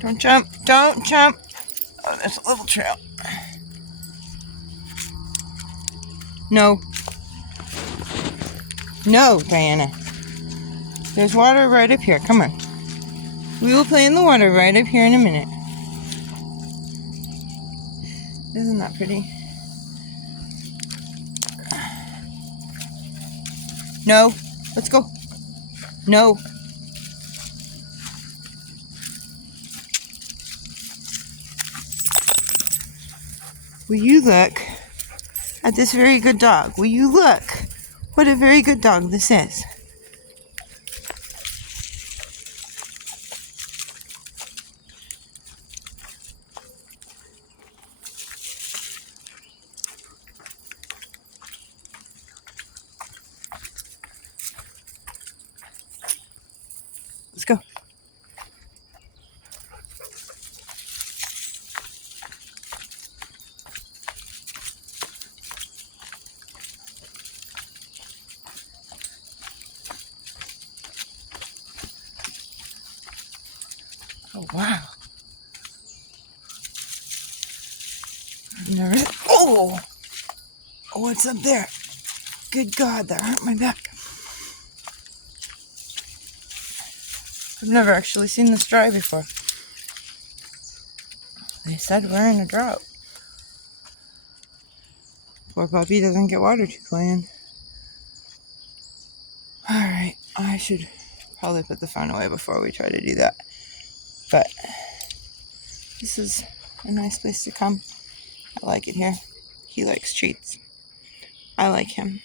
Don't jump. Don't jump. Oh, there's a little trail. No. No, Diana. There's water right up here. Come on. We will play in the water right up here in a minute. Isn't that pretty? No. Let's go. No. Will you look at this very good dog? Will you look what a very good dog this is? Let's go. Oh, wow. Oh! Oh, what's up there? Good God, that hurt my back. I've never actually seen this dry before. They said we're in a drought. Poor puppy doesn't get water to play in. Alright, I should probably put the phone away before we try to do that. But this is a nice place to come. I like it here. He likes treats. I like him.